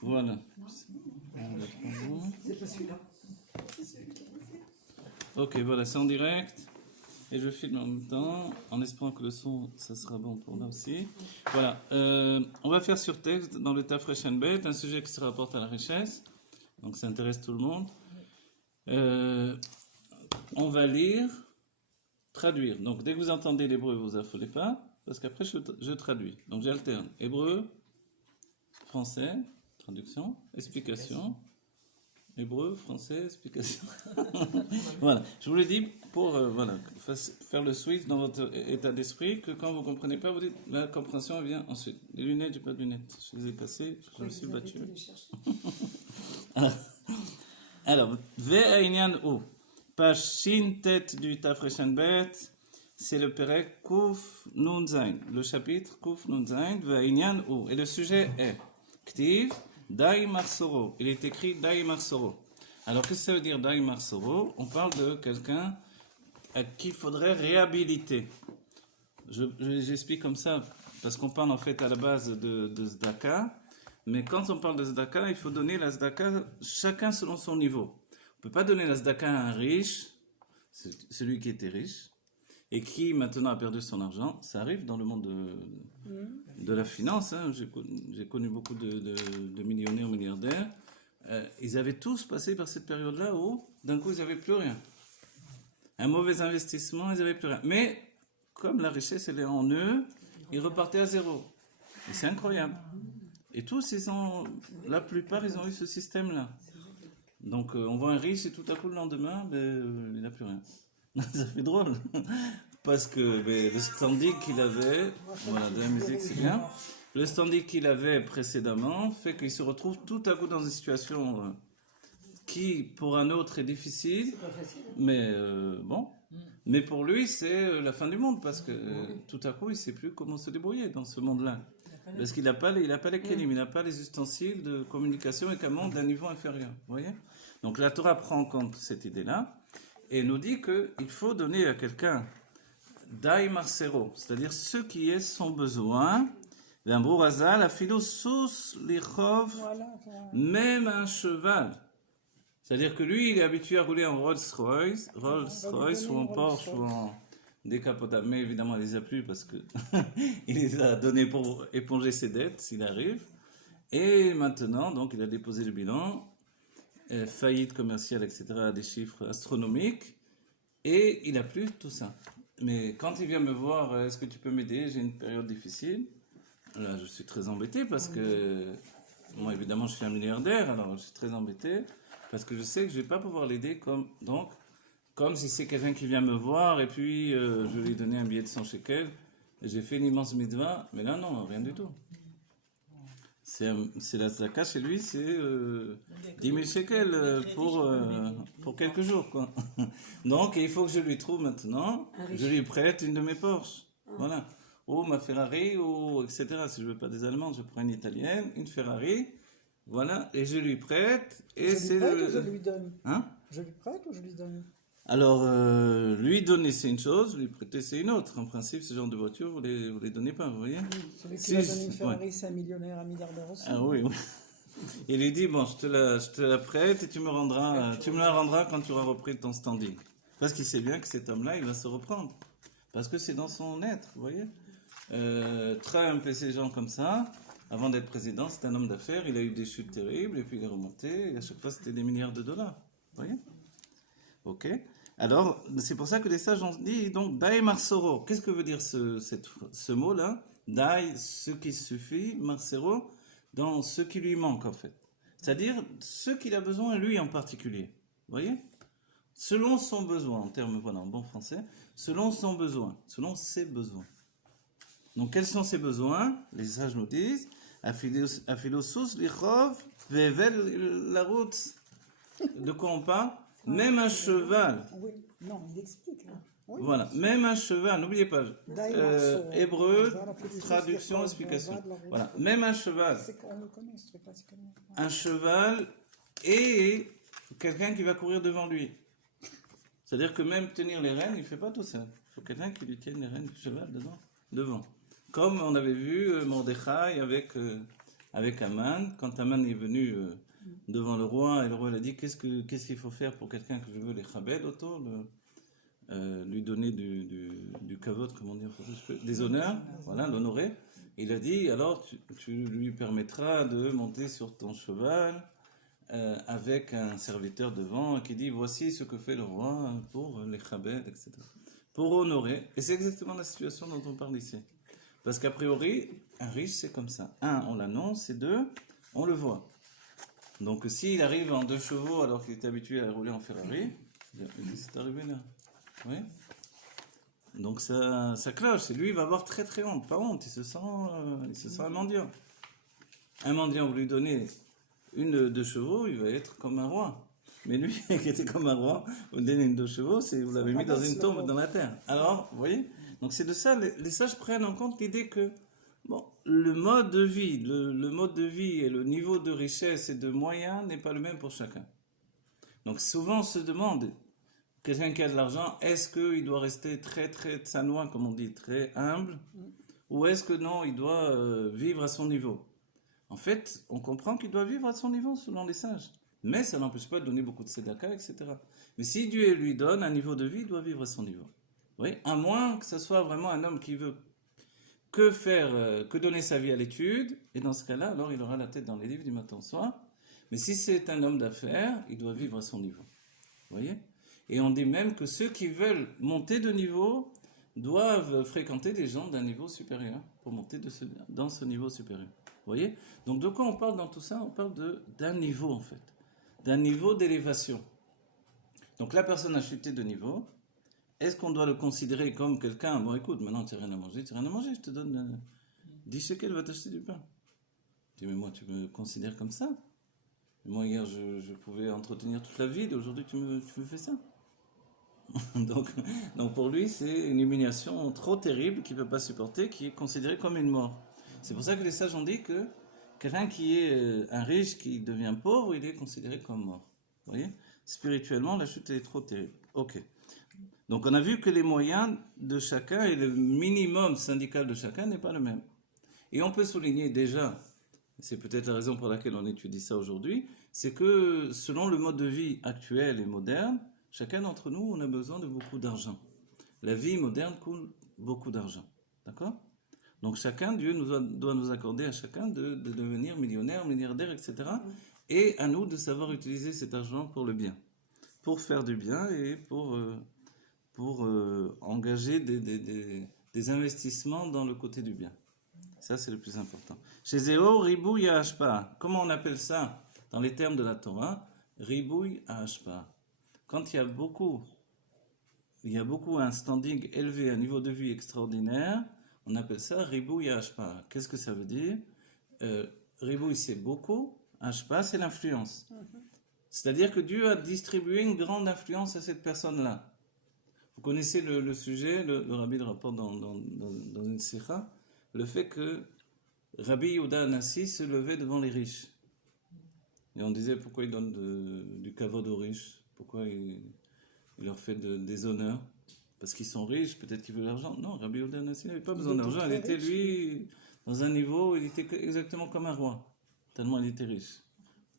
Voilà. C'est pas celui-là. Ok, voilà, c'est en direct. Et je filme en même temps, en espérant que le son, ça sera bon pour là aussi. Voilà, on va faire sur texte dans le Tafresh Bet, un sujet qui se rapporte à la richesse. Donc ça intéresse tout le monde. On va lire, traduire. Donc dès que vous entendez l'hébreu, vous affolez pas, parce qu'après je traduis. Donc j'alterne hébreu, français, traduction, explication. Hébreu, français, explication. Voilà, je vous l'ai dit pour voilà, faire le switch dans votre état d'esprit, que quand vous ne comprenez pas, vous dites la compréhension vient ensuite. Les lunettes, j'ai pas de lunettes, je les ai cassées, je me suis battu. Alors, Ve'ainyan ou, page Shin tête du Tafreshan Bet, c'est le Perek Kuf Nun Zain, le chapitre Kuf Nun Zain, Ve'ainyan ou, et le sujet est Ktiv. Dai Marsoro, il est écrit Dai Marsoro. Alors, qu'est-ce que ça veut dire Dai Marsoro? On parle de quelqu'un à qui il faudrait réhabiliter. J'explique comme ça, parce qu'on parle en fait à la base de Zdaka, mais quand on parle de Zdaka, il faut donner la Zdaka chacun selon son niveau. On ne peut pas donner la Zdaka à un riche, celui qui était riche, et qui maintenant a perdu son argent. Ça arrive dans le monde de la finance. Hein. J'ai connu beaucoup de millionnaires, milliardaires. Ils avaient tous passé par cette période-là où, d'un coup, ils n'avaient plus rien. Un mauvais investissement, ils n'avaient plus rien. Mais, comme la richesse, elle est en eux, ils repartaient à zéro. Et c'est incroyable. Et tous, la plupart, ils ont eu ce système-là. Donc, on voit un riche et tout à coup, le lendemain, il n'a plus rien. Ça fait drôle. Parce que le standing qu'il avait, voilà, de la musique c'est bien, le standing qu'il avait précédemment fait qu'il se retrouve tout à coup dans une situation qui pour un autre est difficile, mais bon, mais pour lui c'est la fin du monde parce que tout à coup il ne sait plus comment se débrouiller dans ce monde-là. Parce qu'il n'a pas les kelim, il n'a pas les ustensiles de communication avec un monde d'un niveau inférieur. Vous voyez? Donc la Torah prend en compte cette idée-là et nous dit qu'il faut donner à quelqu'un Dai Marsero, c'est-à-dire ce qui est son besoin. La philosos lichov, même un cheval. C'est-à-dire que lui, il est habitué à rouler en Rolls-Royce ou en Porsche ou en décapotable. Mais évidemment, il les a plus parce que il les a donnés pour éponger ses dettes, s'il arrive. Et maintenant, donc, il a déposé le bilan, faillite commerciale, etc., à des chiffres astronomiques. Et il n'a plus tout ça. Mais quand il vient me voir, est-ce que tu peux m'aider? J'ai une période difficile. Là, je suis très embêté parce que, moi, évidemment, je suis un milliardaire, alors je suis très embêté parce que je sais que je ne vais pas pouvoir l'aider comme si c'est quelqu'un qui vient me voir et puis je lui ai donné un billet de 100 shekels. J'ai fait une immense mitzvah, mais là, non, rien du tout. C'est la tzaka chez lui, c'est 10 000 shekels pour quelques jours, quoi. Donc, il faut que je lui trouve maintenant, je lui prête une de mes Porsche. Voilà. Ou ma Ferrari, ou etc. Si je ne veux pas des Allemandes, je prends une Italienne, une Ferrari, voilà, et je lui prête. Et je lui prête ou je lui donne? Hein? Je lui prête ou je lui donne? Alors, lui donner c'est une chose, lui prêter c'est une autre. En principe, ce genre de voiture, vous les donnez pas, vous voyez? Celui qui va donner une Ferrari, c'est un millionnaire, un milliardaire aussi. Ah oui, oui. Il lui dit, bon, je te la prête et tu me la rendras quand tu auras repris ton standing. Parce qu'il sait bien que cet homme-là, il va se reprendre. Parce que c'est dans son être, vous voyez? Trump et ces gens comme ça, avant d'être président, c'est un homme d'affaires, il a eu des chutes terribles et puis il est remonté, et à chaque fois c'était des milliards de dollars. Vous voyez? Ok. Alors, c'est pour ça que les sages ont dit, donc, Dai Marsoro. Qu'est-ce que veut dire ce mot-là? Dai, ce qui suffit, Marsero, dans ce qui lui manque, en fait. C'est-à-dire, ce qu'il a besoin, lui en particulier. Vous voyez? Selon son besoin, en termes, voilà, en bon français, selon son besoin, selon ses besoins. Donc, quels sont ses besoins? Les sages nous disent, Aphilosus, lichov, vevel, la route. De quoi on parle? Même un cheval. Oui, non, il explique. Là. Oui, voilà, même un cheval, n'oubliez pas. Hébreu, traduction, explication. Voilà, même un cheval. Un cheval et quelqu'un qui va courir devant lui. C'est-à-dire que même tenir les rênes, il ne fait pas tout seul. Il faut quelqu'un qui lui tienne les rênes du cheval devant. Comme on avait vu Mordechai avec avec Aman. Quand Aman est venu devant le roi, et le roi lui a dit qu'est-ce qu'il faut faire pour quelqu'un que je veux les chabed auto, lui donner du kavod, comment dire, des honneurs, voilà, l'honorer. Il a dit alors tu lui permettras de monter sur ton cheval avec un serviteur devant qui dit voici ce que fait le roi pour les chabed, etc. Pour honorer. Et c'est exactement la situation dont on parle ici. Parce qu'a priori, un riche, c'est comme ça. Un, on l'annonce, et deux, on le voit. Donc, s'il arrive en 2 chevaux alors qu'il est habitué à rouler en Ferrari, c'est arrivé là. Oui. Donc, ça cloche. Et lui, il va avoir très très honte. Pas honte, il se sent un mendiant. Un mendiant, vous lui donnez 2 chevaux, il va être comme un roi. Mais lui, qui était comme un roi, vous lui donnez 2 chevaux, vous l'avez mis dans une tombe dans la terre. Alors, vous voyez? Donc, c'est de ça, les sages prennent en compte l'idée que bon, le mode de vie, le mode de vie et le niveau de richesse et de moyens n'est pas le même pour chacun. Donc souvent on se demande, quelqu'un qui a de l'argent, est-ce qu'il doit rester très très tsanoua, comme on dit, très humble, ou est-ce que non, il doit vivre à son niveau? En fait, on comprend qu'il doit vivre à son niveau selon les sages. Mais ça n'empêche pas de donner beaucoup de tzedaka, etc. Mais si Dieu lui donne un niveau de vie, il doit vivre à son niveau. Oui, à moins que ce soit vraiment un homme qui veut que donner sa vie à l'étude, et dans ce cas-là, alors il aura la tête dans les livres du matin au soir. Mais si c'est un homme d'affaires, il doit vivre à son niveau. Vous voyez? Et on dit même que ceux qui veulent monter de niveau doivent fréquenter des gens d'un niveau supérieur pour monter dans ce niveau supérieur. Vous voyez? Donc de quoi on parle dans tout ça? On parle d'un niveau en fait, d'un niveau d'élévation. Donc la personne a chuté de niveau. Est-ce qu'on doit le considérer comme quelqu'un, bon écoute, maintenant tu n'as rien à manger, je te donne 10 shekels, va t'acheter du pain. Je dis, mais moi tu me considères comme ça? Moi hier je pouvais entretenir toute la ville, aujourd'hui tu me fais ça? donc pour lui c'est une humiliation trop terrible qu'il ne peut pas supporter, qui est considérée comme une mort. C'est pour ça que les sages ont dit que quelqu'un qui est un riche, qui devient pauvre, il est considéré comme mort. Vous voyez? Spirituellement, la chute est trop terrible. Ok. Donc on a vu que les moyens de chacun et le minimum syndical de chacun n'est pas le même. Et on peut souligner déjà, c'est peut-être la raison pour laquelle on étudie ça aujourd'hui, c'est que selon le mode de vie actuel et moderne, chacun d'entre nous, on a besoin de beaucoup d'argent. La vie moderne coûte beaucoup d'argent. D'accord? Donc chacun, Dieu doit nous accorder à chacun de devenir millionnaire, milliardaire, etc. Et à nous de savoir utiliser cet argent pour le bien. Pour faire du bien et pour engager des investissements dans le côté du bien. Ça, c'est le plus important. Chez Zéo, Ribouille à Hashpa. Comment on appelle ça dans les termes de la Torah? Ribouille à Hashpa. Quand il y a beaucoup un standing élevé, un niveau de vie extraordinaire, on appelle ça Ribouille à Hashpa. Qu'est-ce que ça veut dire? Ribouille, c'est beaucoup. Hashpa, c'est l'influence. C'est-à-dire que Dieu a distribué une grande influence à cette personne-là. Vous connaissez le sujet, le Rabbi le rapporte dans une sikha, le fait que Rabbi Yehuda Anassi se levait devant les riches. Et on disait pourquoi il donne du kavod aux riches, pourquoi il leur fait des honneurs, parce qu'ils sont riches, peut-être qu'ils veulent l'argent. Non, Rabbi Yehuda Anassi n'avait pas besoin d'argent, il était lui dans un niveau, il était exactement comme un roi, tellement il était riche.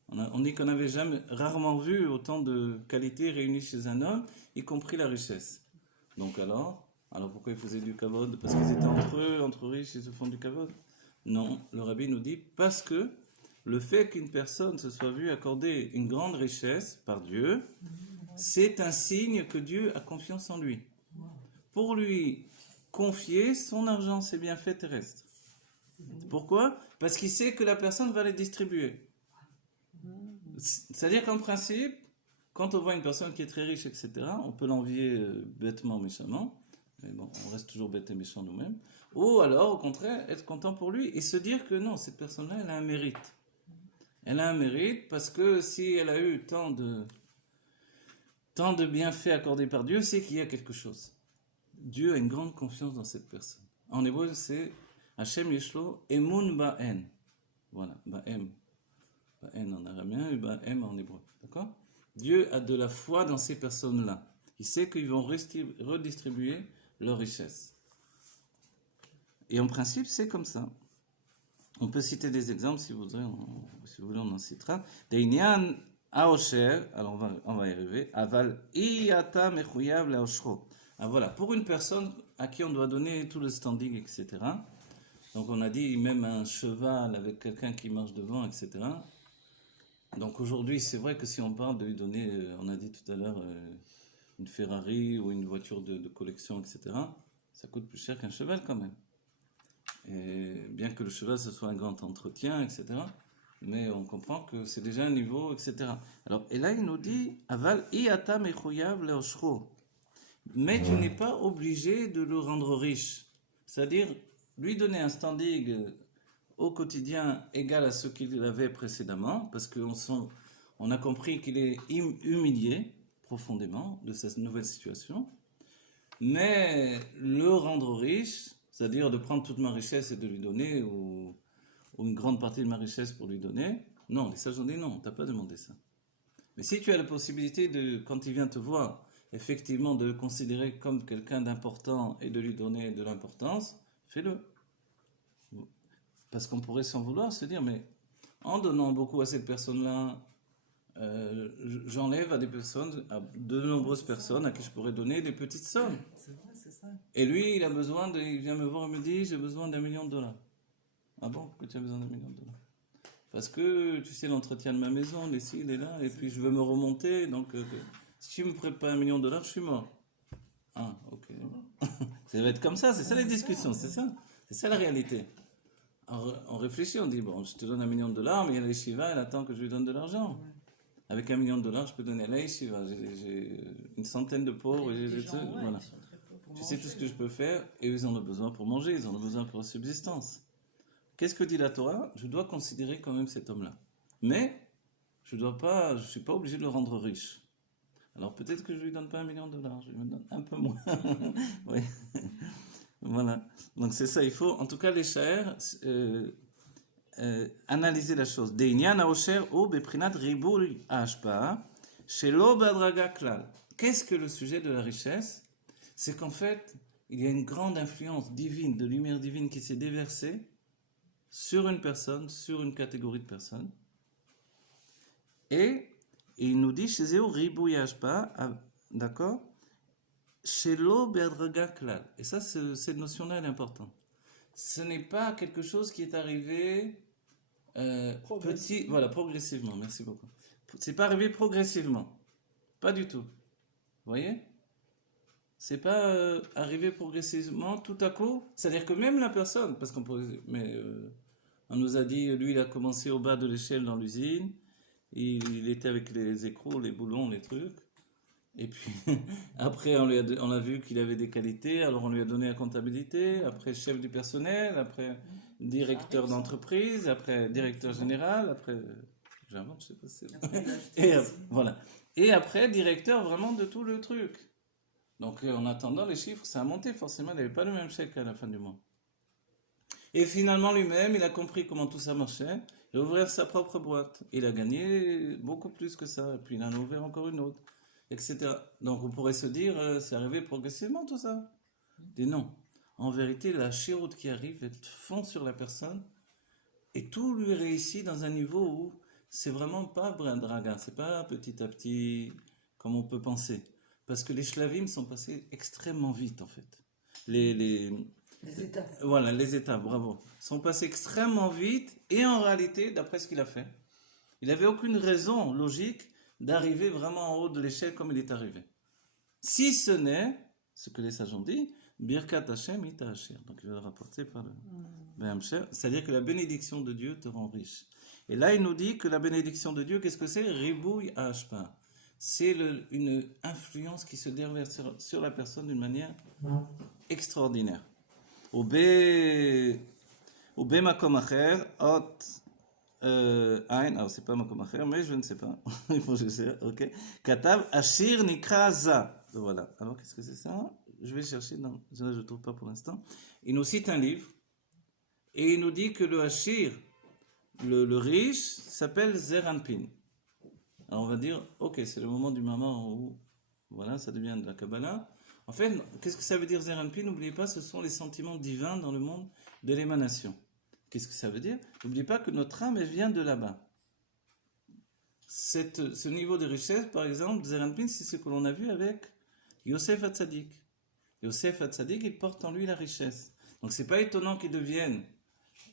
On dit qu'on n'avait rarement vu autant de qualités réunies chez un homme, y compris la richesse. Donc alors pourquoi ils faisaient du kavod? Parce qu'ils étaient entre riches, ils se font du kavod? Non, le Rabbi nous dit parce que le fait qu'une personne se soit vue accorder une grande richesse par Dieu, c'est un signe que Dieu a confiance en lui. Pour lui confier son argent, ses bienfaits terrestres. Pourquoi? Parce qu'il sait que la personne va les distribuer. C'est-à-dire qu'en principe, quand on voit une personne qui est très riche, etc., on peut l'envier bêtement, méchamment, mais bon, on reste toujours bête et méchant nous-mêmes, ou alors, au contraire, être content pour lui et se dire que non, cette personne-là, elle a un mérite. Elle a un mérite parce que si elle a eu tant de bienfaits accordés par Dieu, c'est qu'il y a quelque chose. Dieu a une grande confiance dans cette personne. En hébreu, c'est Hashem Yeshlo Emun Ba'en. Voilà, Ba'em. Ba'en en araméen et Ba'em en hébreu. D'accord? Dieu a de la foi dans ces personnes-là. Il sait qu'ils vont redistribuer leur richesse. Et en principe, c'est comme ça. On peut citer des exemples si vous voulez, si vous voulez on en citera. Deinian aosher, alors on va y arriver. Aval iyata mechuyav leoshro. Ah voilà, pour une personne à qui on doit donner tout le standing, etc. Donc on a dit même un cheval avec quelqu'un qui marche devant, etc. Donc aujourd'hui, c'est vrai que si on parle de lui donner, on a dit tout à l'heure, une Ferrari ou une voiture de collection, etc., ça coûte plus cher qu'un cheval quand même. Et bien que le cheval, ce soit un grand entretien, etc., mais on comprend que c'est déjà un niveau, etc. Alors, et là, il nous dit, aval iyata mechuyav leoshro. Mais tu n'es pas obligé de le rendre riche. C'est-à-dire, lui donner un standing au quotidien égal à ce qu'il avait précédemment, parce qu'on a compris qu'il est humilié profondément de cette nouvelle situation, mais le rendre riche, c'est-à-dire de prendre toute ma richesse et de lui donner, ou une grande partie de ma richesse pour lui donner, non, les sages ont dit non, tu n'as pas demandé ça. Mais si tu as la possibilité de, quand il vient te voir, effectivement de le considérer comme quelqu'un d'important et de lui donner de l'importance, fais-le. Parce qu'on pourrait s'en vouloir, se dire, mais en donnant beaucoup à cette personne-là, j'enlève à des personnes, à de nombreuses personnes à qui je pourrais donner des petites sommes. C'est vrai, c'est ça. Et lui, il vient me voir et me dit, j'ai besoin $1 million. Ah bon, pourquoi tu as besoin $1 million? Parce que, tu sais, l'entretien de ma maison, ici, il est là, et puis je veux me remonter, donc si tu me prêtes pas $1 million, je suis mort. Ah, ok. Ça va être comme ça, c'est ça les discussions, c'est ça la réalité. On réfléchit, on dit, bon, je te donne $1 million, mais il y a la yeshiva, elle attend que je lui donne de l'argent. Avec $1 million, je peux donner à la yeshiva. J'ai une centaine de pauvres, et voilà. Tu sais tout ce que je peux faire, et eux, ils en ont besoin pour manger, ils en ont besoin pour la subsistance. Qu'est-ce que dit la Torah? Je dois considérer quand même cet homme-là. Mais, je suis pas obligé de le rendre riche. Alors peut-être que je lui donne pas $1 million, je lui donne un peu moins. Oui. Voilà. Donc c'est ça, il faut, en tout cas, les sha'er, analyser la chose. Deinian aosher ou beprinat ribul hashpa, shelo badraga klal. Qu'est-ce que le sujet de la richesse? C'est qu'en fait, il y a une grande influence divine, de lumière divine qui s'est déversée sur une personne, sur une catégorie de personnes. Et il nous dit chez eux, ribouy hashpa, d'accord? Shelo bedraga klal. Et ça, cette notion-là, elle est importante. Ce n'est pas quelque chose qui est arrivé petit, voilà, progressivement. Merci beaucoup. C'est pas arrivé progressivement, pas du tout. Vous voyez? C'est pas arrivé progressivement, tout à coup. C'est-à-dire que même la personne, parce qu'on pourrait, mais on nous a dit, lui, il a commencé au bas de l'échelle dans l'usine. Il était avec les écrous, les boulons, les trucs. Et puis, après, on a vu qu'il avait des qualités, alors on lui a donné la comptabilité, après chef du personnel, après directeur d'entreprise, après directeur général, après, j'invente, je sais pas si c'est... Voilà. Et après, directeur vraiment de tout le truc. Donc, en attendant, les chiffres, ça a monté, forcément, il n'avait pas le même chèque à la fin du mois. Et finalement, lui-même, il a compris comment tout ça marchait, il a ouvert sa propre boîte. Il a gagné beaucoup plus que ça, et puis il en a ouvert encore une autre, etc. Donc on pourrait se dire, c'est arrivé progressivement tout ça. Et non. En vérité, la chéroute qui arrive, elle fond sur la personne, et tout lui réussit dans un niveau où c'est vraiment pas draga, c'est pas petit à petit, comme on peut penser. Parce que les shlavim sont passés extrêmement vite, en fait. Les étapes. Voilà, les étapes, bravo. Sont passées extrêmement vite, et en réalité, d'après ce qu'il a fait, il n'avait aucune raison logique d'arriver vraiment en haut de l'échelle comme il est arrivé. Si ce n'est, ce que les sages ont dit, Birkat Hashem ita Asher. Donc il va le rapporter par le Be'amsher. C'est-à-dire que la bénédiction de Dieu te rend riche. Et là, il nous dit que la bénédiction de Dieu, qu'est-ce que c'est? Ribouille Hashpa. C'est une influence qui se déverse sur la personne d'une manière extraordinaire. Au Makom Acher, Ot Ein, alors c'est pas Makom Acher, mais je ne sais pas. Il faut que je sais, ok. Katav Ashir Nikra Za. Voilà. Alors qu'est-ce que c'est ça? Je vais chercher, non, je ne trouve pas pour l'instant. Il nous cite un livre, et il nous dit que le Ashir, le riche, s'appelle Zeranpin. Alors on va dire, ok, c'est le moment du moment où, voilà, ça devient de la Kabbalah. En fait, qu'est-ce que ça veut dire Zeranpin? N'oubliez pas, ce sont les sentiments divins dans le monde de l'émanation. Qu'est-ce que ça veut dire? N'oublie pas que notre âme, elle vient de là-bas. Ce niveau de richesse, par exemple, Zeranpin, c'est ce que l'on a vu avec Yosef Hatzadik. Yosef Hatzadik, il porte en lui la richesse. Donc c'est pas étonnant qu'il devienne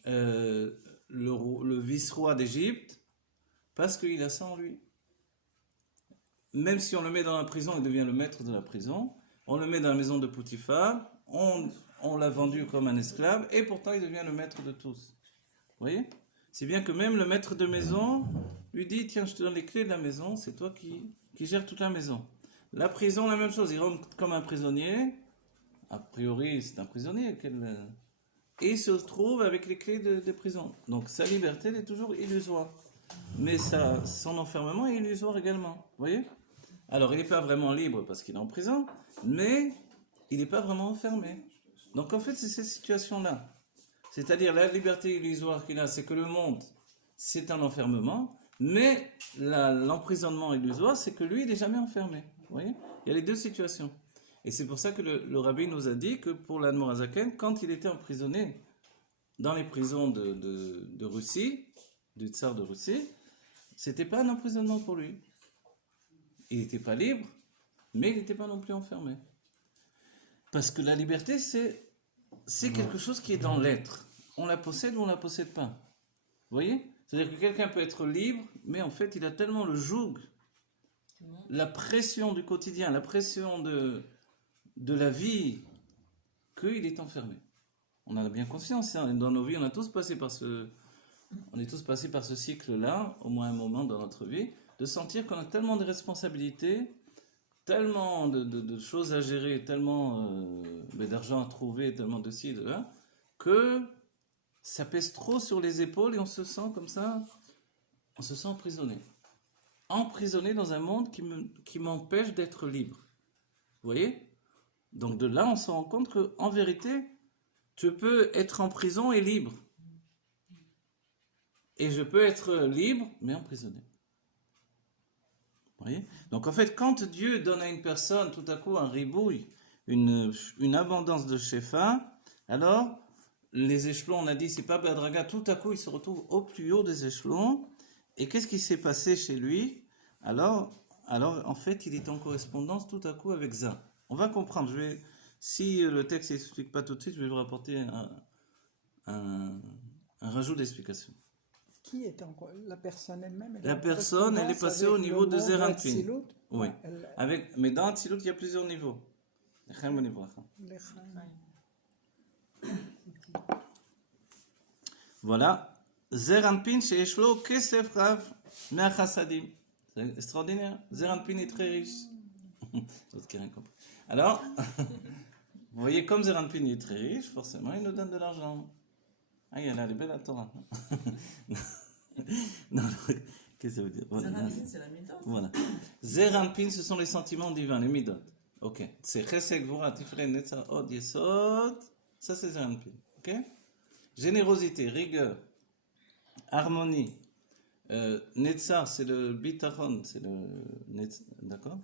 le vice-roi d'Égypte, parce qu'il a ça en lui. Même si on le met dans la prison, il devient le maître de la prison. On le met dans la maison de Potiphar, on l'a vendu comme un esclave, et pourtant il devient le maître de tous. Vous voyez? C'est bien que même le maître de maison lui dit, tiens, je te donne les clés de la maison, c'est toi qui gères toute la maison. La prison, la même chose, il rentre comme un prisonnier, a priori c'est un prisonnier, et il se retrouve avec les clés de prison. Donc sa liberté, elle est toujours illusoire. Mais son enfermement est illusoire également. Vous voyez? Alors il n'est pas vraiment libre parce qu'il est en prison, mais il n'est pas vraiment enfermé. Donc en fait, c'est cette situation-là. C'est-à-dire la liberté illusoire qu'il a, c'est que le monde, c'est un enfermement, mais l'emprisonnement illusoire, c'est que lui, il n'est jamais enfermé. Vous voyez? Il y a les deux situations. Et c'est pour ça que le rabbi nous a dit que pour l'Admorazaken, quand il était emprisonné dans les prisons de Russie, du tsar de Russie, c'était pas un emprisonnement pour lui. Il n'était pas libre, mais il n'était pas non plus enfermé. Parce que la liberté, c'est quelque chose qui est dans l'être. On la possède ou on la possède pas. Vous voyez? C'est-à-dire que quelqu'un peut être libre, mais en fait, il a tellement le joug, la pression du quotidien, la pression de la vie, qu'il est enfermé. On en a bien conscience, hein. Dans nos vies, on est tous passés par ce cycle-là, au moins un moment dans notre vie, de sentir qu'on a tellement de responsabilités, tellement de choses à gérer, tellement d'argent à trouver, tellement de ci, de là, que ça pèse trop sur les épaules et on se sent comme ça, on se sent emprisonné. Emprisonné dans un monde qui m'empêche d'être libre. Vous voyez? Donc de là, on se rend compte qu'en vérité, tu peux être en prison et libre. Et je peux être libre, mais emprisonné. Vous voyez? Donc en fait, quand Dieu donne à une personne tout à coup un ribouille, une abondance de shefa, alors les échelons, on a dit, c'est pas Badraga, tout à coup il se retrouve au plus haut des échelons. Et qu'est-ce qui s'est passé chez lui? Alors en fait, il est en correspondance tout à coup avec ça. On va comprendre. Si le texte n'explique pas tout de suite, je vais vous rapporter un rajout d'explication. Qui est encore la personne elle-même? La personne, elle est passée au niveau de Zeranpin. Oui. Ouais, Mais dans Atzilut, il y a plusieurs niveaux. Voilà. Zeranpin chez Eshlo, Kesef Rav, Me'achassadim. C'est extraordinaire. Zeranpin est très riche. D'autres qui n'ont rien compris. Alors, vous voyez, comme Zeranpin est très riche, forcément, il nous donne de l'argent. Ah, elle est belle la Torah. Non, qu'est-ce que ça veut dire? Zeranpin, c'est la midot. Voilà. Zeranpin, ce sont les sentiments divins, les midot. Ok. C'est Chesed, Gvura, Tiferet, Netzar, Od, Yesod. Ça, c'est Zeranpin. Ok? Générosité, rigueur, harmonie. Netzar, c'est le bitachon, c'est d'accord?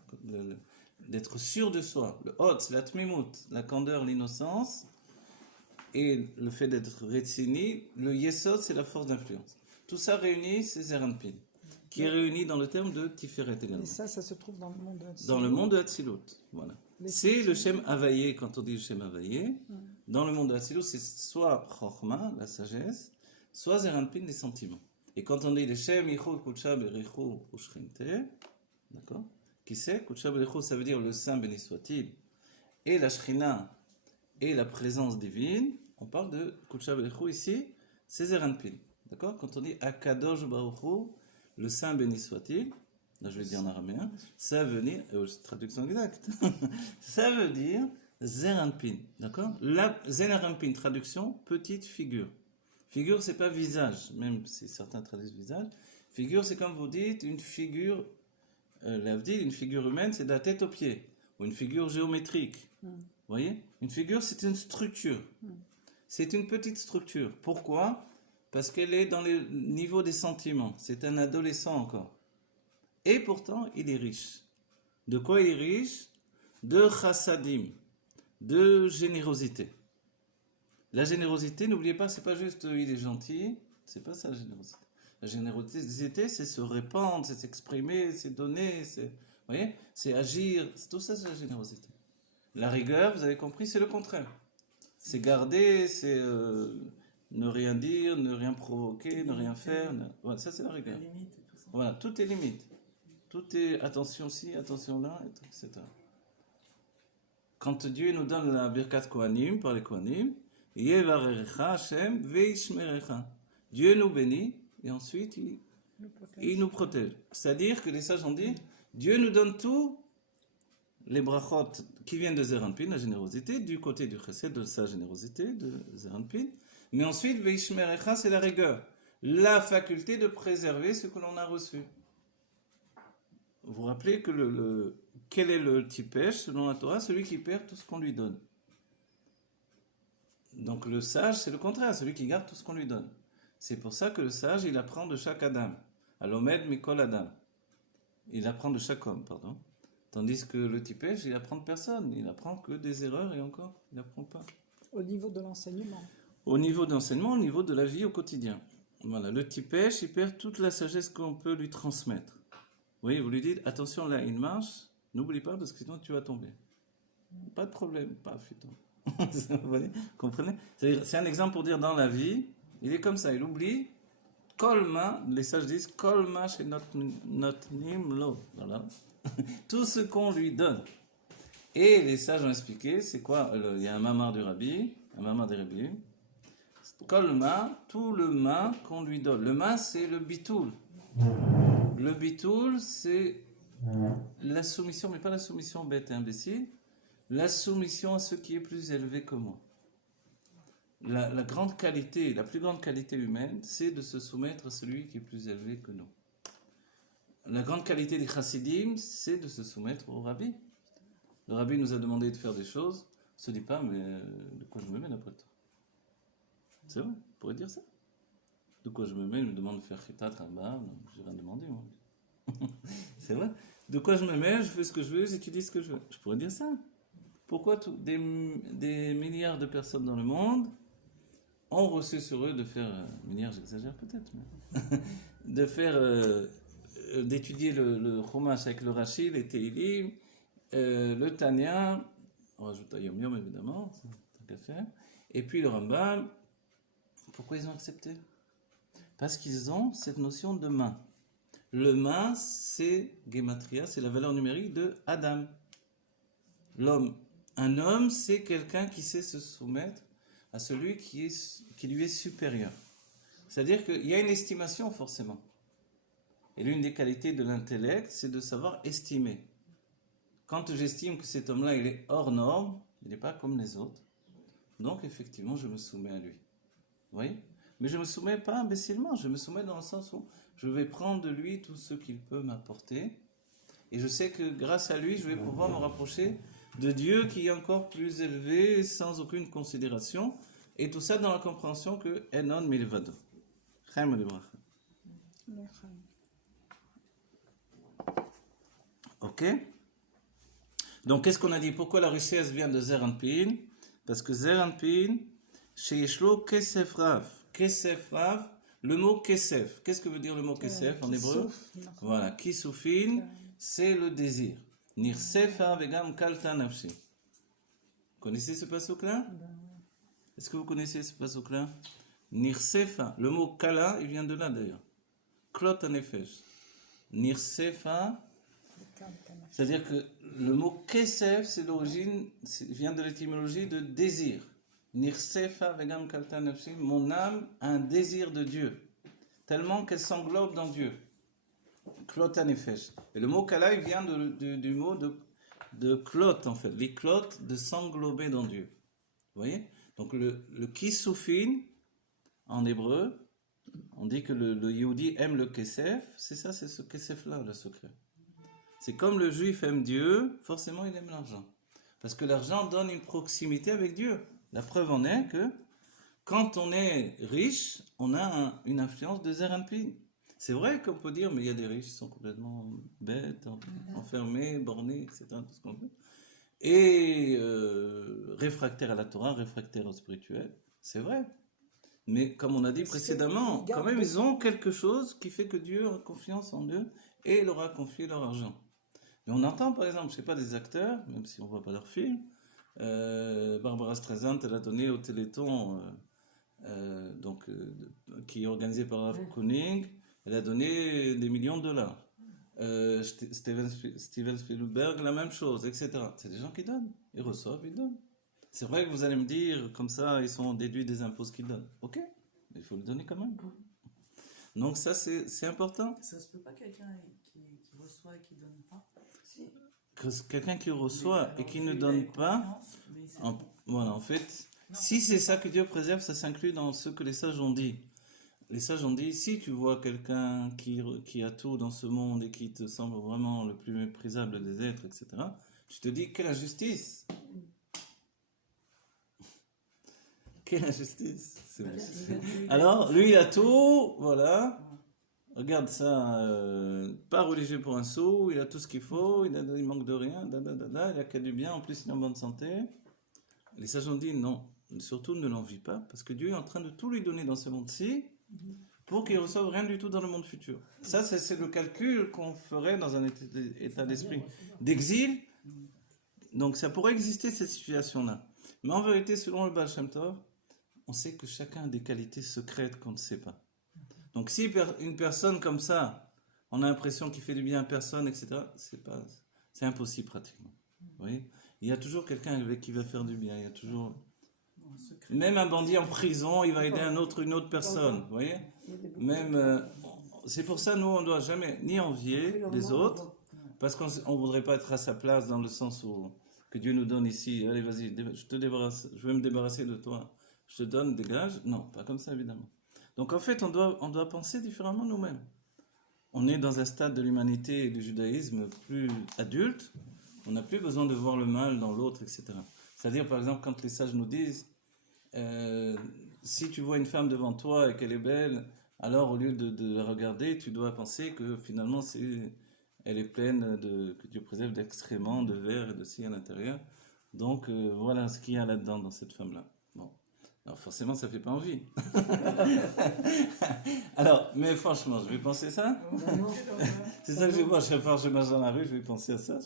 D'être sûr de soi. Le Od, c'est la tmimut, la candeur, l'innocence. Et le fait d'être Retsini, le Yesod, c'est la force d'influence. Tout ça réuni, c'est Zeranpin, qui est réuni dans le terme de Tiferet également. Et ça se trouve dans le monde de Hatzilut. Dans le monde de Hatzilut, voilà. C'est le Shem Havayé, quand on dit le Shem Havayé. Dans le monde de Hatzilut, c'est soit Chochma, la sagesse, soit Zeranpin, les sentiments. Et quand on dit le Shem Yichud Kudsha Berichu Ushchinte, d'accord? Qui c'est? Kudsha Berichu, ça veut dire le Saint béni soit-il, et la Shechina, et la présence divine. On parle de Kudsha Berichu ici, c'est Zeranpin. D'accord? Quand on dit Akadosh Baruch Hu, le Saint béni soit-il, là je vais dire en araméen, ça veut dire, traduction exacte, ça veut dire Zeranpin. D'accord? Zeranpin, traduction, petite figure. Figure, c'est pas visage, même si certains traduisent visage. Figure, c'est comme vous dites, une figure, l'avdil, une figure humaine, c'est de la tête aux pieds, ou une figure géométrique. Vous voyez? Une figure, c'est une structure. C'est une petite structure. Pourquoi? Parce qu'elle est dans le niveau des sentiments. C'est un adolescent encore. Et pourtant, il est riche. De quoi il est riche? De chassadim, de générosité. La générosité, n'oubliez pas, c'est pas juste il est gentil, c'est pas ça la générosité. La générosité, c'est se répandre, c'est s'exprimer, c'est donner, c'est, vous voyez, c'est agir, c'est tout ça, c'est la générosité. La rigueur, vous avez compris, c'est le contraire. C'est garder, c'est ne rien dire, ne rien provoquer, ne rien faire. Voilà, ça c'est la La rigueur. limite et tout ça. Voilà, tout est limite. Tout est attention ci, attention là, etc. Quand Dieu nous donne la Birkat Kohanim, par les Kohanim, Yevarecha Hashem veishmerecha. Dieu nous bénit et ensuite il nous protège. C'est-à-dire que les sages ont dit, Dieu nous donne tout, les brachot qui viennent de Zeranpin, la générosité, du côté du chesed, de sa générosité, de Zeranpin. Mais ensuite, veishmerecha, c'est la rigueur. La faculté de préserver ce que l'on a reçu. Vous vous rappelez que quel est le tipèche selon la Torah? Celui qui perd tout ce qu'on lui donne. Donc le sage, c'est le contraire, celui qui garde tout ce qu'on lui donne. C'est pour ça que le sage, il apprend de chaque Adam. Alomed mikol Adam. Il apprend de chaque homme, pardon. Tandis que le tipèche, il apprend de personne. Il apprend que des erreurs et encore, il n'apprend pas. Au niveau de l'enseignement. Au niveau d'enseignement, au niveau de la vie au quotidien. Voilà, le tipèche, il perd toute la sagesse qu'on peut lui transmettre. Oui, vous lui dites, attention là, il marche, n'oublie pas parce que sinon tu vas tomber. Pas de problème, pas futon. Vous voyez, comprenez? C'est un exemple pour dire dans la vie, il est comme ça, il oublie. Kolma, les sages disent, Kolma chez notre nimlo. Voilà. Tout ce qu'on lui donne. Et les sages ont expliqué, c'est quoi? Il y a un mamar du rabbi, un mamar des rabbis. Kolma, tout le ma qu'on lui donne. Le ma, c'est le bitoul. Le bitoul, c'est la soumission, mais pas la soumission bête et imbécile, la soumission à ce qui est plus élevé que moi. La grande qualité, la plus grande qualité humaine, c'est de se soumettre à celui qui est plus élevé que nous. La grande qualité des chassidim, c'est de se soumettre au rabbi. Le rabbi nous a demandé de faire des choses, on ne se dit pas, mais de quoi je me mets après toi? C'est vrai, on pourrait dire ça. De quoi je me mets, il me demande de faire chitat, rabba, je n'ai rien demandé, moi. C'est vrai. De quoi je me mets, je fais ce que je veux, j'étudie ce que je veux. Je pourrais dire ça. Pourquoi des milliards de personnes dans le monde ont reçu sur eux de faire, milliards j'exagère peut-être, mais de faire, d'étudier le Chumash avec le Rashi, les Teilim, le Tanya, on rajoute à Yom Yom évidemment, tant qu'à faire, et puis le Rambam. Pourquoi ils ont accepté? Parce qu'ils ont cette notion de main. Le main, c'est Gematria, c'est la valeur numérique de Adam. L'homme. Un homme, c'est quelqu'un qui sait se soumettre à celui qui lui est supérieur. C'est-à-dire qu'il y a une estimation forcément. Et l'une des qualités de l'intellect, c'est de savoir estimer. Quand j'estime que cet homme-là, il est hors norme, il n'est pas comme les autres, donc effectivement, je me soumets à lui. Vous voyez? Mais je ne me soumets pas imbécilement, je me soumets dans le sens où je vais prendre de lui tout ce qu'il peut m'apporter. Et je sais que grâce à lui, je vais pouvoir me rapprocher de Dieu qui est encore plus élevé, sans aucune considération. Et tout ça dans la compréhension que Enon Milvado. Ok? Donc qu'est-ce qu'on a dit? Pourquoi la richesse vient de Zeranpin? Parce que Zeranpin, chez Yeshlo, Kesef Rav. Kesef Rav, le mot Kesef. Qu'est-ce que veut dire le mot Kesef en hébreu? Voilà, Kisufin, c'est le désir. Nirsefa vegam kalta nafshi. Vous connaissez ce passouk-là? Est-ce que vous connaissez ce passouk-là? Nirsefa, le mot kala, il vient de là d'ailleurs. Klot anefesh. Nirsefa, c'est-à-dire que le mot kesef, c'est l'origine, vient de l'étymologie de désir. Nirsefa vegam kalta nafshi, mon âme a un désir de Dieu, tellement qu'elle s'englobe dans Dieu. Klot anefesh. Et le mot kala, il vient du mot de klot en fait, les klot, de s'englober dans Dieu. Vous voyez? Donc le kisufin, en hébreu, on dit que le Yehudi aime le kesef, c'est ça, c'est ce kesef-là, le secret. C'est comme le juif aime Dieu, forcément il aime l'argent. Parce que l'argent donne une proximité avec Dieu. La preuve en est que quand on est riche, on a une influence de Zeranpin. C'est vrai qu'on peut dire, mais il y a des riches qui sont complètement bêtes, enfermés, bornés, etc. Tout ce qu'on veut. Et réfractaires à la Torah, réfractaires au spirituel. C'est vrai. Mais comme on a dit Est-ce précédemment, qu'ils quand gardent même, ils ont quelque chose qui fait que Dieu a confiance en eux et leur a confié leur argent. Et on entend, par exemple, je sais pas, des acteurs, même si on voit pas leurs films, Barbara Streisand, elle a donné au Téléthon, qui est organisé par Rav Koenig, elle a donné des millions de dollars. Steven Spielberg, la même chose, etc. C'est des gens qui donnent. Ils reçoivent, ils donnent. C'est vrai que vous allez me dire, comme ça, ils sont déduits des impôts qu'ils donnent. Ok, mais il faut le donner quand même. Donc ça, c'est important. Ça se peut pas quelqu'un qui reçoit et qui donne pas. Si. Quelqu'un qui reçoit Mais et qui alors, ne Dieu, donne il a pas, confiance, mais c'est bon. voilà, en fait, Non. si c'est ça que Dieu préserve, ça s'inclut dans ce que les sages ont dit. Les sages ont dit, si tu vois quelqu'un qui a tout dans ce monde et qui te semble vraiment le plus méprisable des êtres, etc., tu te dis, quelle injustice! Quelle injustice! C'est vrai. Alors, lui, il a tout, voilà. Regarde ça, pas religieux pour un sou, il a tout ce qu'il faut, il manque de rien, il a que du bien, en plus il est en bonne santé. Les sages ont dit non, surtout ne l'envie pas, parce que Dieu est en train de tout lui donner dans ce monde-ci, pour qu'il ne reçoive rien du tout dans le monde futur. Ça, c'est le calcul qu'on ferait dans un état d'esprit d'exil. Donc ça pourrait exister cette situation-là. Mais en vérité, selon le Baal Shem Tov, on sait que chacun a des qualités secrètes qu'on ne sait pas. Donc si une personne comme ça, on a l'impression qu'il fait du bien à personne, etc., c'est impossible pratiquement. Vous voyez, il y a toujours quelqu'un avec qui va faire du bien. Il y a toujours, même un bandit en prison, il va aider une autre personne. Vous voyez, même c'est pour ça nous on doit jamais ni envier les autres, parce qu'on voudrait pas être à sa place dans le sens où que Dieu nous donne ici. Allez, vas-y, je vais me débarrasser de toi. Je te donne, dégage. Non, pas comme ça évidemment. Donc en fait, on doit penser différemment nous-mêmes. On est dans un stade de l'humanité et du judaïsme plus adulte. On n'a plus besoin de voir le mal dans l'autre, etc. C'est-à-dire, par exemple, quand les sages nous disent si tu vois une femme devant toi et qu'elle est belle, alors au lieu de la regarder, tu dois penser que finalement, elle est pleine que Dieu préserve d'excréments, de verre et de ci à l'intérieur. Donc voilà ce qu'il y a là-dedans dans cette femme-là. Bon. Alors forcément, ça fait pas envie. Alors, mais franchement, je vais penser ça. C'est ça que je vais voir. Chaque fois que je marche dans la rue, je vais penser à ça.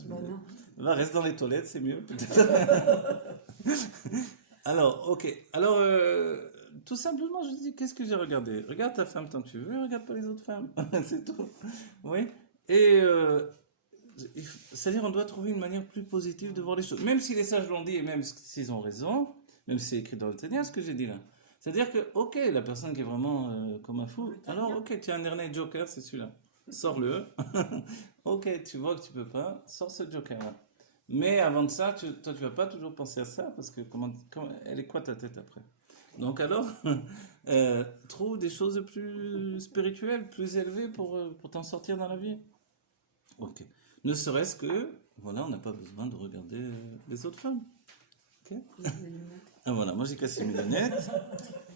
Va, reste dans les toilettes, c'est mieux. Alors, ok. Alors, tout simplement, je dis, qu'est-ce que j'ai regardé? Regarde ta femme tant que tu veux, regarde pas les autres femmes. C'est tout. Oui. Et c'est-à-dire, on doit trouver une manière plus positive de voir les choses. Même si les sages l'ont dit et même s'ils ont raison. Même si c'est écrit dans le Tania, ce que j'ai dit là. C'est-à-dire que, ok, la personne qui est vraiment comme un fou, alors ok, tu as un dernier joker, c'est celui-là. Sors-le. Ok, tu vois que tu peux pas, sors ce joker-là. Mais avant de ça, toi, tu vas pas toujours penser à ça, parce que elle est quoi ta tête après? Donc alors, trouve des choses plus spirituelles, plus élevées pour t'en sortir dans la vie. Ok. Ne serait-ce que, voilà, on n'a pas besoin de regarder les autres femmes. Ah voilà, moi j'ai cassé mes lunettes.